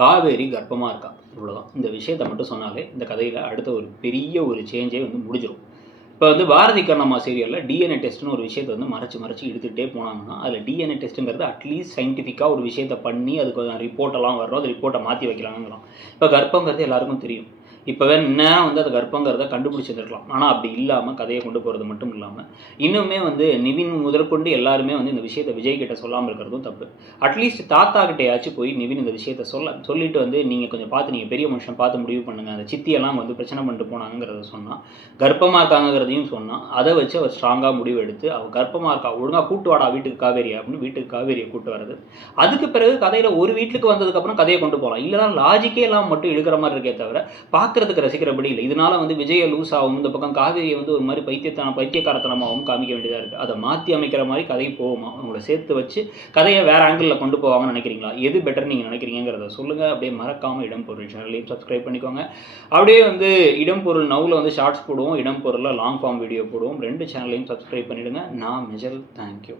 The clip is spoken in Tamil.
காவேரி கர்ப்பமாக இருக்கா, இவ்வளோதான். இந்த விஷயத்தை மட்டும் சொன்னாலே இந்த கதையில் அடுத்த ஒரு பெரிய ஒரு சேஞ்சே வந்து முடிஞ்சிடும். இப்போ வந்து பாரதி கண்ணம்மா சீரியலில் டிஎன்ஏ டெஸ்ட்னு ஒரு விஷயத்தை வந்து மறைச்சு இழுத்துகிட்டே போனாங்கன்னா, அதில் டிஎன்ஏ டெஸ்ட்டுங்கிறது அட்லீஸ்ட் சயின்டிஃபிக்காக ஒரு விஷயத்தை பண்ணி அதுக்கு ரிப்போர்ட்டெல்லாம் வர்றோம், அந்த ரிப்போர்ட்டை மாற்றி வைக்கலாங்கிறோம். இப்போ கர்ப்பங்கிறது எல்லாருக்கும் தெரியும். இப்போவே நேரம் வந்து அது கர்ப்பங்கிறத கண்டுபிடிச்சிருக்கலாம். ஆனால் அப்படி இல்லாமல் கதையை கொண்டு போகிறது மட்டும் இல்லாமல் இன்னுமே வந்து நிவின் முதற்கொண்டு எல்லாருமே வந்து இந்த விஷயத்தை விஜய் கிட்ட சொல்லாமல் இருக்கிறதும் தப்பு. அட்லீஸ்ட் தாத்தா கிட்டையாச்சும் போய் நிவின் இந்த விஷயத்தை சொல்லிட்டு வந்து நீங்கள் கொஞ்சம் பார்த்து, நீங்கள் பெரிய மனுஷன் பார்த்து முடிவு பண்ணுங்கள், அந்த சித்தியெல்லாம் வந்து பிரச்சனை பண்ணிட்டு போனாங்கிறத சொன்னால், கர்ப்பமாக இருக்காங்கிறதையும் சொன்னால், அதை வச்சு அவர் ஸ்ட்ராங்காக முடிவு எடுத்து அவள் கர்ப்பமாக இருக்கா, ஒழுங்காக கூட்டு வாடா வீட்டுக்கு காவேரி அப்படின்னு வீட்டுக்கு காவேரியை கூட்டு வர்றது. அதுக்கு பிறகு கதையில் ஒரு வீட்டுக்கு வந்ததுக்கப்புறம் கதையை கொண்டு போகலாம். இல்லைனா லாஜிக்கே எல்லாம் மட்டும் இழுக்கிற மாதிரி இருக்கே தவிர பார்க்கறதுக்கு ரசிக்கிறபடி இல்லை. இதனால வந்து விஜயை லூஸ் ஆகும், இந்த பக்கம் காவேரியை வந்து ஒரு மாதிரி பைத்தியக்காரத்தனமாகவும் காமிக்க வேண்டியதாக இருக்குது. அதை மாற்றி அமைக்கிற மாதிரி கதை போகுமா, அவங்கள சேர்த்து வச்சு கதையை வேறு ஆங்கிளில் கொண்டு போவாங்கன்னு நினைக்கிறீங்களா? எது பெட்டர் நீங்கள் நினைக்கிறீங்கிறத சொல்லுங்கள். அப்படியே மறக்காமல் இடம்பொருள் சேனலையும் சப்ஸ்கிரைப் பண்ணிக்கோங்க. அப்படியே வந்து இடம்பொருள் நவுல வந்து ஷார்ட்ஸ் போடுவோம், இடம்பொருளில் லாங் ஃபார்ம் வீடியோ போடுவோம். 2 சேனலையும் சப்ஸ்கிரைப் பண்ணிவிடுங்க. நான் மெஜல். தேங்க்யூ.